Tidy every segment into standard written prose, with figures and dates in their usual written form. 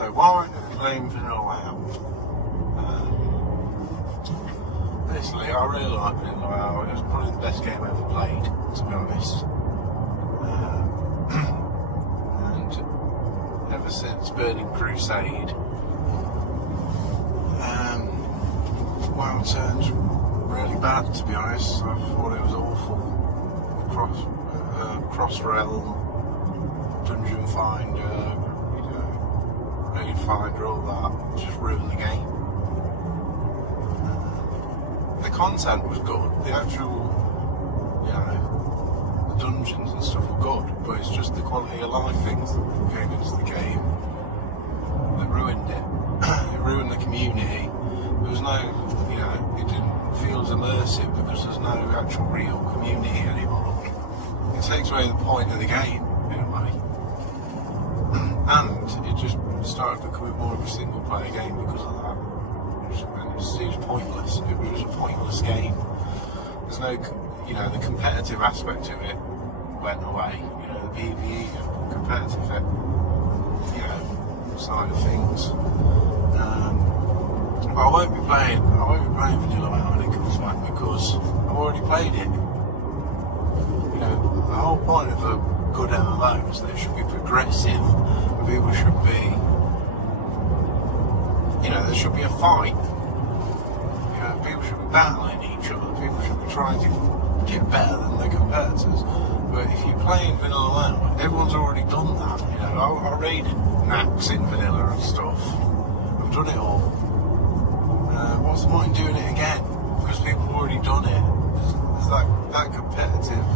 So why aren't we playing Vanilla WoW? Basically, I really like Vanilla WoW. It was probably the best game I ever played, to be honest. And ever since Burning Crusade, WoW turned really bad, to be honest. I thought it was awful. Cross-realm, dungeon finder, raid finder, all that, just ruined the game. The content was good, the actual, the dungeons and stuff were good, but it's just the quality of life things that came into the game that ruined it. It ruined the community. There was no, it didn't feel as immersive because there's no actual real community anymore. It takes away the point of the game, in a way. And it just started becoming more of a single player game because of that. And it was pointless. It was just a pointless game. There's no, the competitive aspect of it went away. The PvE and competitive, side of things. But I won't be playing Vanilla WoW when it comes back because I've already played it. The whole point of a good MMO is that it should be progressive. People should be, there should be a fight. People should be battling each other. People should be trying to get better than their competitors. But if you play in Vanilla WoW, everyone's already done that. I raided Nax in Vanilla and stuff. I've done it all. What's the point in doing it again? Because people have already done it. There's that competitive.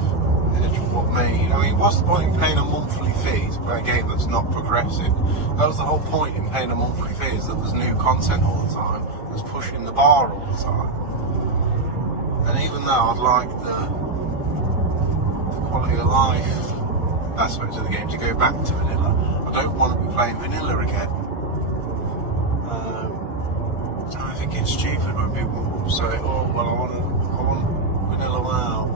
What's the point in paying a monthly fee to play a game that's not progressive? That was the whole point in paying a monthly fee, is that there's new content all the time, that's pushing the bar all the time. And even though I'd like the quality of life aspect of the game to go back to Vanilla, I don't want to be playing Vanilla again. I think it's stupid when people say, oh, well, I want Vanilla WoW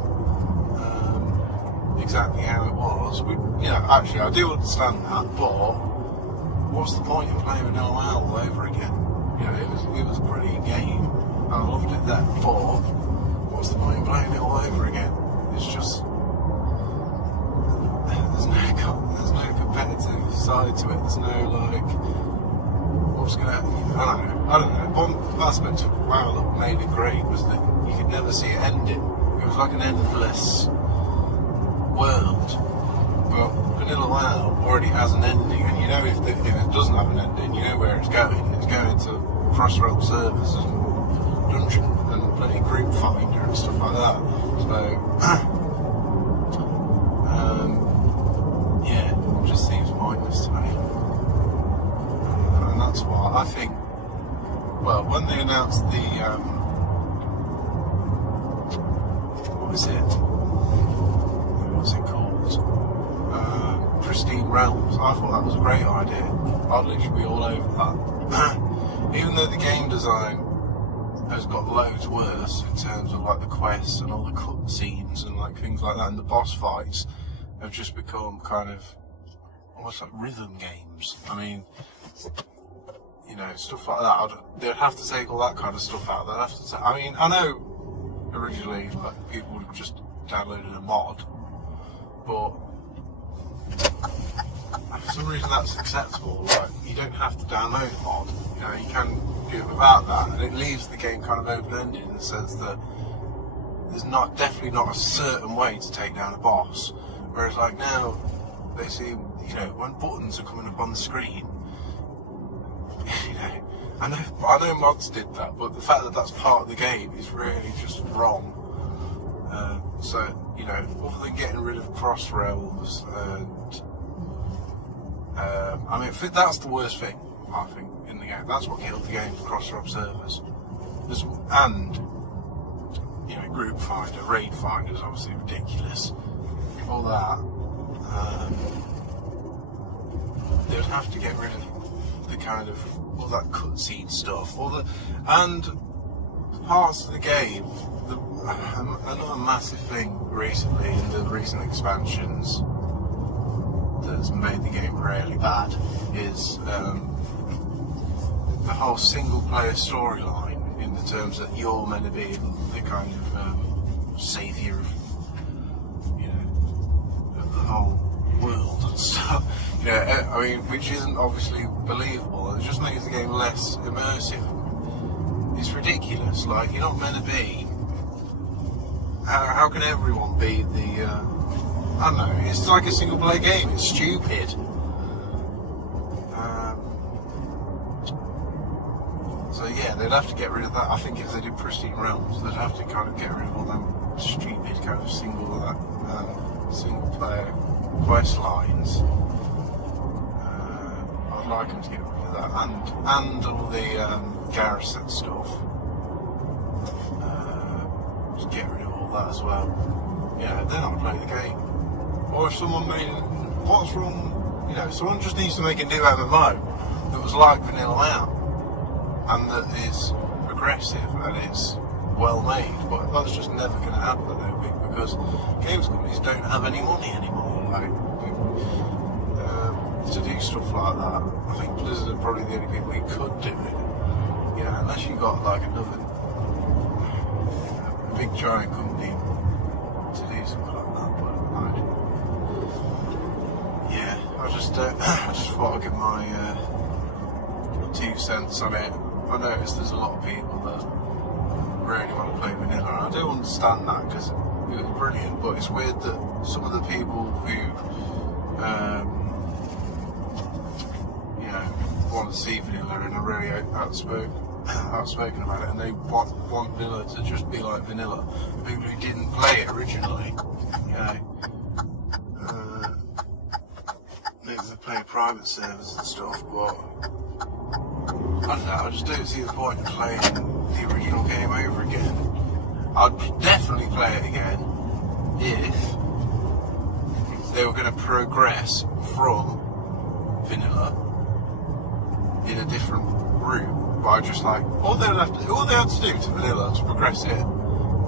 exactly how it was. Actually, I do understand that, but what's the point in playing Vanilla WoW all over again? It was a brilliant game. I loved it then, but what's the point in playing it all over again? It's just there's no competitive side to it. There's no what's gonna happen? I don't know. One aspect of WoW that made it great was that you could never see it ending. It was like an endless world. But Vanilla WoW already has an ending, and if it doesn't have an ending, you know where it's going. It's going to crossroad servers and dungeon and bloody group finder and stuff like that. So it just seems pointless to me. And that's why I think, when they announced the what's it called? Pristine Realms. I thought that was a great idea. I'd literally be all over that. Even though the game design has got loads worse in terms of the quests and all the cutscenes and things like that, and the boss fights have just become kind of almost like rhythm games. Stuff like that. They'd have to take all that kind of stuff out. They'd have to take, I know originally people would have just downloaded a mod, but for some reason that's acceptable. You don't have to download a mod. You can do it without that, and it leaves the game kind of open-ended in the sense that there's definitely not a certain way to take down a boss. Whereas now they seem, when buttons are coming up on the screen, I know mods did that, but the fact that that's part of the game is really just wrong. Other than getting rid of cross-rails and that's the worst thing, I think, in the game. That's what killed the game, cross-rail servers. And group finder, raid finder is obviously ridiculous. All that. They would have to get rid of the kind of all that cutscene stuff, and parts of the game. Another massive thing recently in the recent expansions that's made the game really bad is the whole single player storyline, in the terms that you're meant to be the kind of saviour of, of the whole world and stuff. I mean, which isn't obviously believable. It just makes the game less immersive. It's ridiculous. Like, you're not meant to be. How can everyone be the? I don't know. It's like a single player game. It's stupid. So yeah, they'd have to get rid of that. I think if they did Pristine Realms, they'd have to kind of get rid of all them stupid kind of single player quest lines. I'd like them to get rid of that, and all the garrison stuff. Just get rid of all that as well. Yeah, then I'd play the game. Or if someone made it, what's wrong? Someone just needs to make a new MMO that was like Vanilla WoW, and that is progressive and it's well made. But that's just never going to happen, I don't think, because games companies don't have any money anymore. Like, to do stuff like that, I think Blizzard are probably the only people who could do it. Unless you got like another big giant company to do something like that. But I just thought I'd give my 2 cents on it. I noticed there's a lot of people that really want to play vanilla, and I do understand that because it was brilliant. But it's weird that some of the people who want to see vanilla and are really outspoken about it, and they want vanilla to just be like vanilla. People who didn't play it originally, maybe they play private servers and stuff, but I don't know, I just don't see the point of playing the original game over again. I'd definitely play it again if they were going to progress from vanilla in a different route by just like all they had to do to vanilla to progress it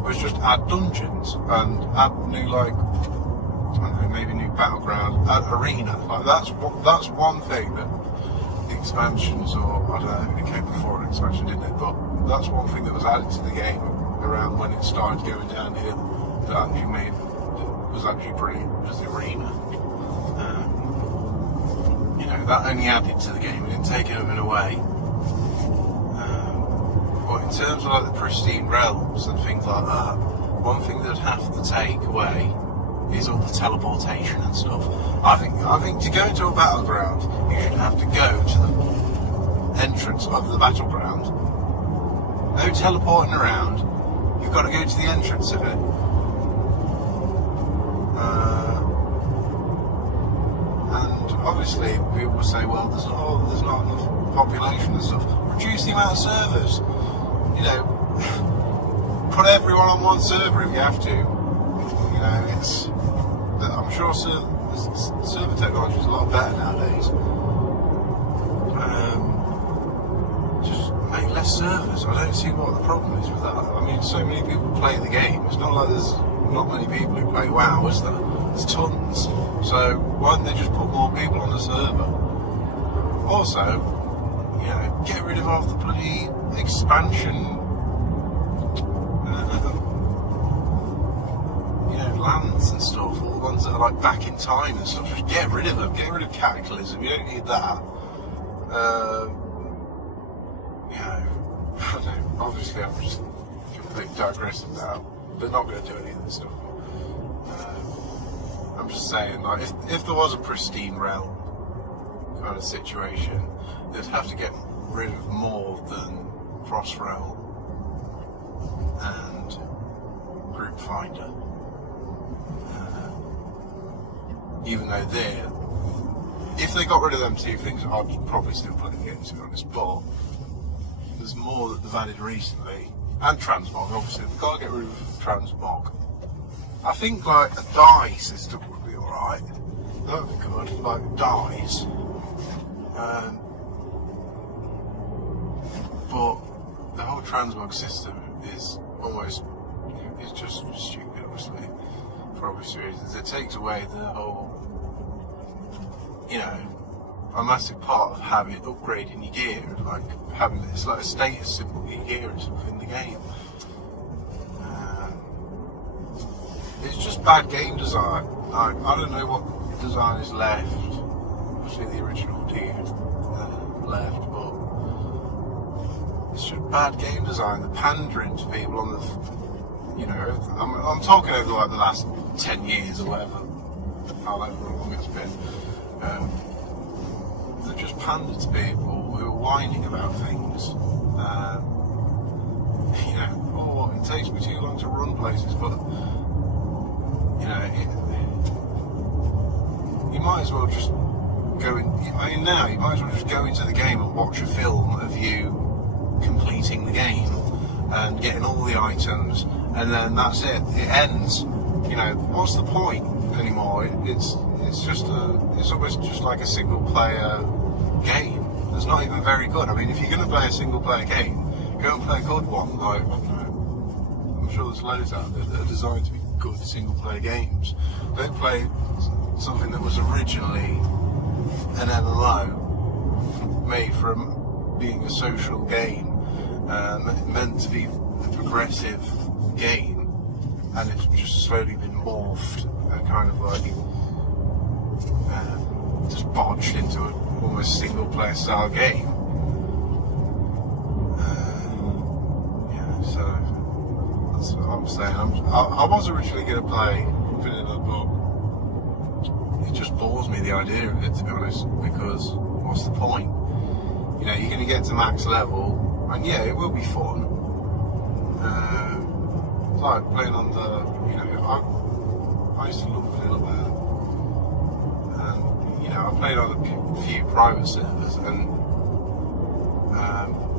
was just add dungeons and add new, like, I don't know, maybe new battleground, add arena. Like that's one thing that the expansions, or I don't know, it came before an expansion, didn't it? But that's one thing that was added to the game around when it started going downhill that actually was actually brilliant, was the arena. That only added to the game, it didn't take anything away. But in terms of like the Pristine Realms and things like that, one thing they'd have to take away is all the teleportation and stuff. I think to go into a battleground, you should have to go to the entrance of the battleground. No teleporting around. You've got to go to the entrance of it. And obviously, people will say, well, there's not enough population and stuff. Reduce the amount of servers. Put everyone on one server if you have to. I'm sure server technology is a lot better nowadays. Just make less servers. I don't see what the problem is with that. I mean, so many people play the game. It's not like there's not many people who play WoW, is there? There's tons. So why don't they just put more people on the server? Also, get rid of half the bloody expansion lands and stuff, all the ones that are like back in time and stuff. Just get rid of them. Get rid of Cataclysm. You don't need that. I don't know. Obviously, I'm just completely digressing now. They're not going to do any of this stuff. I'm just saying, like, if there was a Pristine Realm kind of situation, they'd have to get rid of more than Cross Realm and Group Finder. Even though if they got rid of them two things, I'd probably still play the game, to be honest. But there's more that they've added recently, and transmog. Obviously, they've got to get rid of transmog. I think like a die system would be alright. That would be good, like dies. But the whole transmog system is just stupid, obviously, for obvious reasons. It takes away the whole, a massive part of having upgrading your gear, like having it's like a status symbol. Your gear is within the game. It's just bad game design. Like, I don't know what design is left. Obviously, the original dude left, but it's just bad game design. The pandering to people on the, you know, I'm talking over like the last 10 years or whatever, however long it's been. They just pander to people who are whining about things. You know, oh, it takes me too long to run places, but you know, you might as well just go in. I mean, now you might as well just go into the game and watch a film of you completing the game and getting all the items, and then that's it. It ends. You know, what's the point anymore? It's almost just like a single player game. It's not even very good. I mean, if you're going to play a single player game, go and play a good one. Like, I don't know. I'm sure there's loads out there that are designed to be good single player games. Don't play something that was originally an MMO made from being a social game, meant to be a progressive game, and it's just slowly been morphed and kind of like just bodged into an almost single player style game. So that's what I'm saying. I was originally going to play vanilla, but it just bores me, the idea of it, to be honest, because what's the point? You know, you're going to get to max level, and yeah, it will be fun. It's like playing on the, you know, I used to love vanilla WoW, and you know, I played on a few private servers, and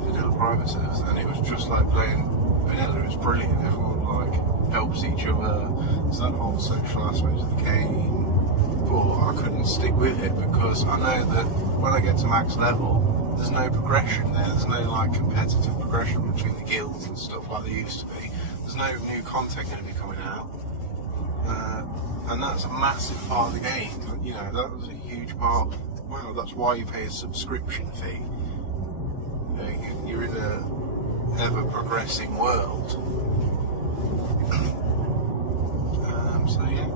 vanilla private servers, and it was just like playing vanilla. It was brilliant. Everyone like helps each other. There's that whole social aspect of the game. But I couldn't stick with it because I know that when I get to max level, there's no progression there. There's no like competitive progression between the guilds and stuff like there used to be. There's no new content going to be coming out, and that's a massive part of the game. You know, that was a huge part. Well, that's why you pay a subscription fee. You know, you're in a ever progressing world. So yeah.